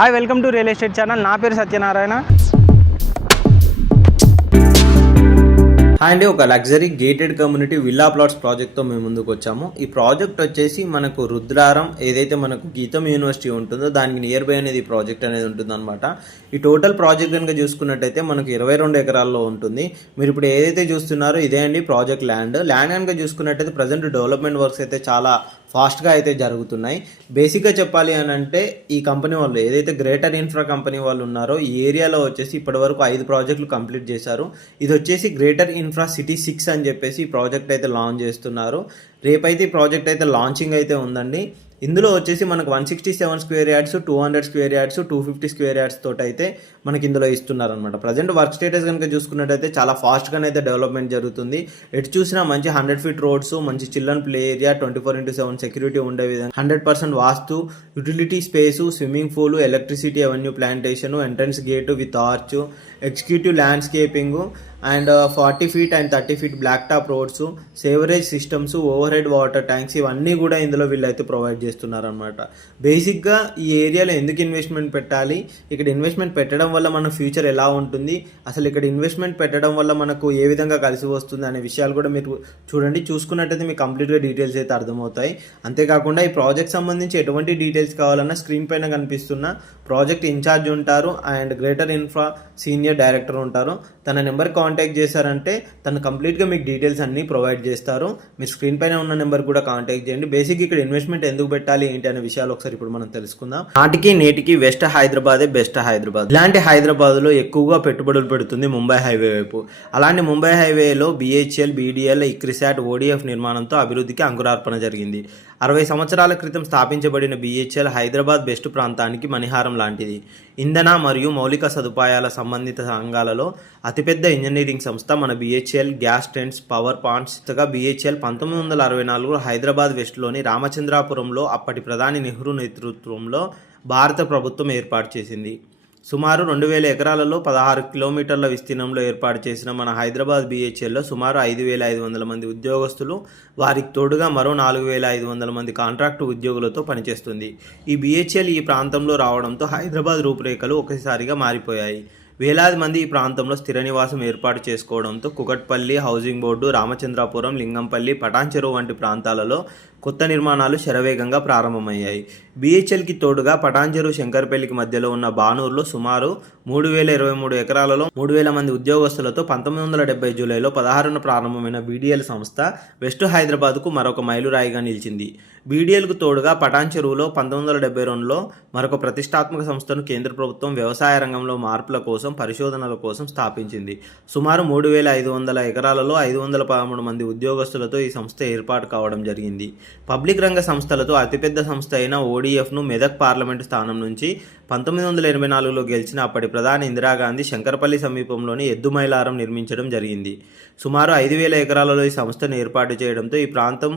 Hi welcome to real estate channel. నా పేరు Satyanarayana. Hi అండి, ఒక luxury gated community villa plots ప్రాజెక్ట్తో మేము ముందుకు వచ్చాము. ఈ ప్రాజెక్ట్ వచ్చేసి మనకు రుద్రారం ఏదైతే మనకు గీతం యూనివర్సిటీ ఉంటుందో దానికి నియర్ బై అనేది ప్రాజెక్ట్ అనేది ఉంటుందన్నమాట. ఈ టోటల్ ప్రాజెక్ట్ కనుక చూసుకున్నట్టయితే మనకు 22 ఎకరాల్లో ఉంటుంది. మీరు ఇప్పుడు ఏదైతే చూస్తున్నారో ఇదే అండి ప్రాజెక్ట్ ల్యాండ్ కనుక చూసుకున్నట్టయితే ప్రజెంట్ డెవలప్మెంట్ వర్క్స్ అయితే చాలా ఫాస్ట్గా అయితే జరుగుతున్నాయి. బేసిక్గా చెప్పాలి అని అంటే ఈ కంపెనీ వాళ్ళు ఏదైతే గ్రేటర్ ఇన్ఫ్రా కంపెనీ వాళ్ళు ఉన్నారో ఈ ఏరియాలో వచ్చేసి ఇప్పటివరకు 5 ప్రాజెక్టులు కంప్లీట్ చేశారు. ఇది వచ్చేసి గ్రేటర్ ఇన్ఫ్రా సిటీ 6 అని చెప్పేసి ఈ ప్రాజెక్ట్ అయితే లాంచ్ చేస్తున్నారు. రేపైతే ఈ ప్రాజెక్ట్ అయితే లాంచింగ్ అయితే ఉందండి. ఇందులో వచ్చేసి మనకు 167 square yards, 200 square yards, 250 square yards తోటి అయితే మనకి ఇందులో ఇస్తున్నారనమాట. ప్రజెంట్ వర్క్ స్టేటస్ కనుక చూసుకున్నట్టయితే చాలా ఫాస్ట్గానే అయితే డెవలప్మెంట్ జరుగుతుంది. ఎటు చూసినా మంచి 100 ఫీట్ రోడ్స్, మంచి చిల్డ్రన్ ప్లే ఏరియా, 24/7 సెక్యూరిటీ ఉండే విధంగా 100% vastu, utility space, swimming pool, electricity, avenue plantation, entrance gate with arch, executive landscaping and 40 feet and 30 feet black top roads, sewerage systems, overhead water tanks ఇవన్నీ కూడా ఇందులో వీళ్ళైతే provide చేస్తున్నారనమాట. బేసిక్గా ఈ ఏరియాలో ఎందుకు ఇన్వెస్ట్మెంట్ పెట్టాలి, ఇక్కడ ఇన్వెస్ట్మెంట్ పెట్టడం వల్ల మన ఫ్యూచర్ ఎలా ఉంటుంది, అసలు ఇక్కడ ఇన్వెస్ట్మెంట్ పెట్టడం వల్ల మనకు ఏ విధంగా కలిసి వస్తుంది అనే విషయాలు కూడా మీరు చూడండి. చూసుకున్నట్టయితే మీకు కంప్లీట్గా డీటెయిల్స్ అయితే అర్థమవుతాయి. అంతేకాకుండా ఈ ప్రాజెక్ట్ సంబంధించి ఎటువంటి డీటెయిల్స్ కావాలన్నా స్క్రీన్ పైన కనిపిస్తున్న ప్రాజెక్ట్ ఇన్ఛార్జ్ ఉంటారు and greater infra senior director ఉంటారు. తన నెంబర్ కాంటాక్ట్ చేశారంటే తను కంప్లీట్గా మీకు డీటెయిల్స్ అన్నీ ప్రొవైడ్ చేస్తారు. మీరు స్క్రీన్ పైన ఉన్న నెంబర్ కూడా కాంటాక్ట్ చేయండి. బేసిక్ ఇక్కడ ఇన్వెస్ట్మెంట్ ఎందుకు పెట్టాలి ఏంటి అనే విషయాలు ఒకసారి ఇప్పుడు మనం తెలుసుకుందాం. నాటికి నేటికి వెస్ట్ హైదరాబాదే బెస్ట్ హైదరాబాద్. ఇలాంటి హైదరాబాద్లో ఎక్కువగా పెట్టుబడులు పెడుతుంది ముంబై హైవే వైపు. అలాంటి ముంబై హైవేలో BHEL, BDL, ఇక్రిసాట్, ODF నిర్మాణంతో అభివృద్ధికి అంకురార్పణ జరిగింది. 60 సంవత్సరాల క్రితం స్థాపించబడిన BHEL హైదరాబాద్ బెస్ట్ ప్రాంతానికి మణిహారం లాంటిది. ఇంధన మరియు మౌలిక సదుపాయాల సంబంధిత రంగాలలో అతిపెద్ద ఇంజనీరింగ్ సంస్థ మన BHEL. Gas trends, power points BHEL 1964 Hyderabad వెస్ట్లోని రామచంద్రాపురంలో అప్పటి ప్రధాని నెహ్రూ నేతృత్వంలో భారత ప్రభుత్వం ఏర్పాటు చేసింది. సుమారు 2000 ఎకరాలలో 16 కిలోమీటర్ల విస్తీర్ణంలో ఏర్పాటు చేసిన మన హైదరాబాద్ BHELలో సుమారు 5500 మంది ఉద్యోగస్తులు, వారికి తోడుగా మరో 4500 మంది కాంట్రాక్టు ఉద్యోగులతో పనిచేస్తుంది. ఈ BHEL ఈ ప్రాంతంలో రావడంతో హైదరాబాద్ రూపురేఖలు ఒకసారిగా మారిపోయాయి. వేలాది మంది ఈ ప్రాంతంలో స్థిర నివాసం ఏర్పాటు చేసుకోవడంతో కుకట్పల్లి, హౌసింగ్ బోర్డు, రామచంద్రాపురం, లింగంపల్లి, పటాన్ చెరువు వంటి ప్రాంతాలలో కొత్త నిర్మాణాలు శరవేగంగా ప్రారంభమయ్యాయి. BHELకి తోడుగా పటాన్ చెరువు, శంకర్పల్లికి మధ్యలో ఉన్న బానూరులో సుమారు 3023 ఎకరాలలో 3000 మంది ఉద్యోగస్తులతో 1970 జూలైలో 16న ప్రారంభమైన BDL సంస్థ వెస్ట్ హైదరాబాద్కు మరొక మైలురాయిగా నిలిచింది. BDLకు తోడుగా పటాన్ చెరువులో 1972లో మరొక ప్రతిష్టాత్మక సంస్థను కేంద్ర ప్రభుత్వం వ్యవసాయ రంగంలో మార్పుల కోసం, పరిశోధనల కోసం స్థాపించింది. సుమారు 3500 ఎకరాలలో 513 మంది ఉద్యోగస్తులతో ఈ సంస్థ ఏర్పాటు కావడం జరిగింది. పబ్లిక్ రంగ సంస్థలతో అతిపెద్ద సంస్థ అయిన ODFను మెదక్ పార్లమెంటు స్థానం నుంచి 1984లో గెలిచిన అప్పటి ప్రధాని ఇందిరాగాంధీ శంకరపల్లి సమీపంలోని ఎద్దుమైలారం నిర్మించడం జరిగింది. సుమారు 5000 ఎకరాలలో ఈ సంస్థను ఏర్పాటు చేయడంతో ఈ ప్రాంతం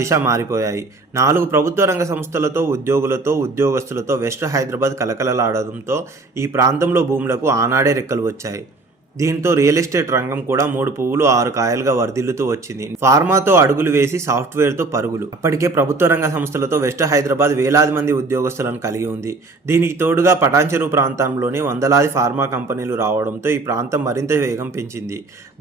దిశ మారిపోయాయి. 4 ప్రభుత్వ రంగ సంస్థలతో, ఉద్యోగస్తులతో వెస్ట్ హైదరాబాద్ కలకలలాడడంతో ఈ ప్రాంతంలో భూములకు ఆనాడే రెక్కలు వచ్చాయి. దీంతో రియల్ ఎస్టేట్ రంగం కూడా 3 పువ్వులు 6 కాయలుగా వర్ధిల్లుతూ వచ్చింది. ఫార్మాతో అడుగులు వేసి సాఫ్ట్వేర్తో పరుగులు. అప్పటికే ప్రభుత్వ రంగ సంస్థలతో వెస్ట్ హైదరాబాద్ వేలాది మంది ఉద్యోగస్తులను కలిగి ఉంది. దీనికి తోడుగా పటాన్ చెరువు ప్రాంతంలోని వందలాది ఫార్మా కంపెనీలు రావడంతో ఈ ప్రాంతం మరింత వేగం పెంచింది.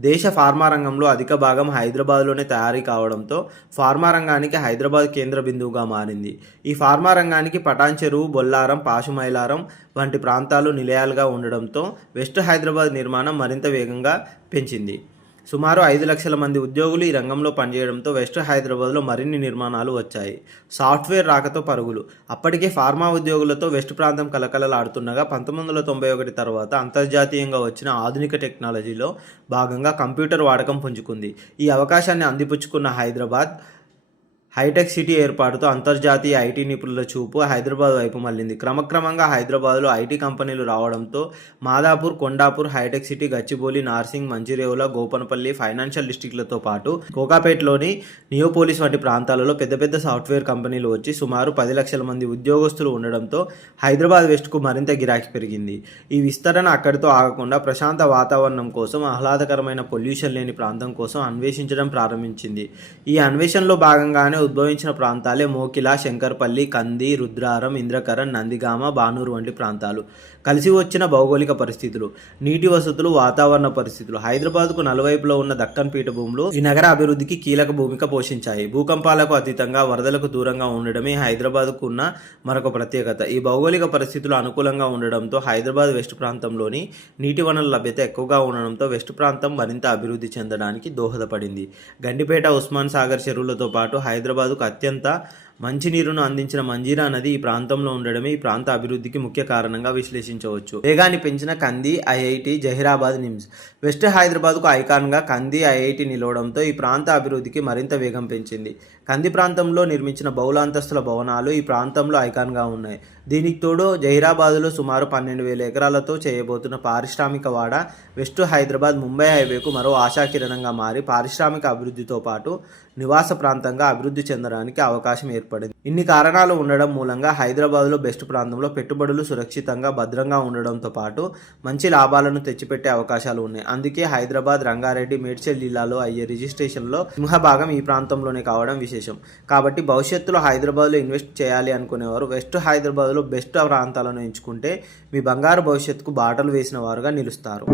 దేశ ఫార్మా రంగంలో అధిక భాగం హైదరాబాద్లోనే తయారీ కావడంతో ఫార్మా రంగానికి హైదరాబాద్ కేంద్ర బిందువుగా మారింది. ఈ ఫార్మా రంగానికి పటాన్ చెరువు, బొల్లారం, పాషుమైలారం వంటి ప్రాంతాలు నిలయాలుగా ఉండడంతో వెస్ట్ హైదరాబాద్ నిర్మాణం మరింత వేగంగా పెంచింది. సుమారు 5 లక్షల మంది ఉద్యోగులు ఈ రంగంలో పనిచేయడంతో వెస్ట్ హైదరాబాద్లో మరిన్ని నిర్మాణాలు వచ్చాయి. సాఫ్ట్వేర్ రాకతో పరుగులు. అప్పటికే ఫార్మా ఉద్యోగులతో వెస్ట్ ప్రాంతం కలకలలాడుతుండగా 1991 తర్వాత అంతర్జాతీయంగా వచ్చిన ఆధునిక టెక్నాలజీలో భాగంగా కంప్యూటర్ వాడకం పుంజుకుంది. ఈ అవకాశాన్ని అందిపుచ్చుకున్న హైదరాబాద్ హైటెక్ సిటీ ఏర్పాటుతో అంతర్జాతీయ ఐటీ నిపుణుల చూపు హైదరాబాద్ వైపు మళ్లింది. క్రమక్రమంగా హైదరాబాద్లో ఐటీ కంపెనీలు రావడంతో మాదాపూర్, కొండాపూర్, హైటెక్ సిటీ, గచ్చిబౌలి, నార్సింగ్, మంచిర్యాల, గోపనపల్లి ఫైనాన్షియల్ డిస్ట్రిక్ట్లతో పాటు కోకాపేటలోని నియోపోలిస్ వంటి ప్రాంతాలలో పెద్ద పెద్ద సాఫ్ట్వేర్ కంపెనీలు వచ్చి సుమారు 10 లక్షల మంది ఉద్యోగస్తులు ఉండడంతో హైదరాబాద్ వెస్ట్కు మరింత గిరాకీ పెరిగింది. ఈ విస్తరణ అక్కడితో ఆగకుండా ప్రశాంత వాతావరణం కోసం, ఆహ్లాదకరమైన పొల్యూషన్ లేని ప్రాంతం కోసం అన్వేషించడం ప్రారంభించింది. ఈ అన్వేషణలో భాగంగానే ఉద్భవించిన ప్రాంతాలే మోకిల, శంకర్పల్లి, కంది, రుద్రారం, ఇంద్రకరణ్, నందిగామ, బానూరు వంటి ప్రాంతాలు. కలిసి వచ్చిన భౌగోళిక పరిస్థితులు, నీటి వసతులు, వాతావరణ పరిస్థితులు హైదరాబాద్కు నలువైపులో ఉన్న దక్కన్ పీఠభూములు ఈ నగర అభివృద్ధికి కీలక భూమిక పోషించాయి. భూకంపాలకు అతీతంగా వరదలకు దూరంగా ఉండడమే హైదరాబాద్కు ఉన్న మరొక ప్రత్యేకత. ఈ భౌగోళిక పరిస్థితులు అనుకూలంగా ఉండడంతో హైదరాబాద్ వెస్ట్ ప్రాంతంలోని నీటి వనరుల లభ్యత ఎక్కువగా ఉండడంతో వెస్ట్ ప్రాంతం మరింత అభివృద్ధి చెందడానికి దోహదపడింది. గండిపేట, ఉస్మాన్ సాగర్ చెరువులతో పాటు హైదరాబాద్కు అత్యంత మంచినీరును అందించిన మంజీరా నది ఈ ప్రాంతంలో ఉండడమే ఈ ప్రాంత అభివృద్ధికి ముఖ్య కారణంగా విశ్లేషించవచ్చు. వేగాన్ని పెంచిన కంది, ఐఐటి, జహీరాబాద్, నిమ్స్ వెస్ట్ హైదరాబాద్కు ఐకాన్గా కంది, ఐఐటి నిలవడంతో ఈ ప్రాంత అభివృద్ధికి మరింత వేగం పెంచింది. కంది ప్రాంతంలో నిర్మించిన బహుళ అంతస్తుల భవనాలు ఈ ప్రాంతంలో ఐకాన్గా ఉన్నాయి. దీనికి తోడు జహీరాబాద్లో సుమారు 12,000 ఎకరాలతో చేయబోతున్న పారిశ్రామిక వాడ వెస్ట్ హైదరాబాద్ ముంబై హైవేకు మరో ఆశాకిరణంగా మారి పారిశ్రామిక అభివృద్ధితో పాటు నివాస ప్రాంతంగా అభివృద్ధి చెందడానికి అవకాశం ఏర్పడింది. ఇన్ని కారణాలు ఉండడం మూలంగా హైదరాబాద్లో బెస్ట్ ప్రాంతంలో పెట్టుబడులు సురక్షితంగా, భద్రంగా ఉండడంతో పాటు మంచి లాభాలను తెచ్చిపెట్టే అవకాశాలు ఉన్నాయి. అందుకే హైదరాబాద్, రంగారెడ్డి, మేడ్చల్ జిల్లాలో అయ్యే రిజిస్ట్రేషన్లో సింహభాగం ఈ ప్రాంతంలోనే కావడం విశేషం. కాబట్టి భవిష్యత్తులో హైదరాబాద్లో ఇన్వెస్ట్ చేయాలి అనుకునేవారు వెస్ట్ హైదరాబాద్లో బెస్ట్ ప్రాంతాలను ఎంచుకుంటే మీ బంగారు భవిష్యత్తుకు బాటలు వేసిన వారుగా నిలుస్తారు.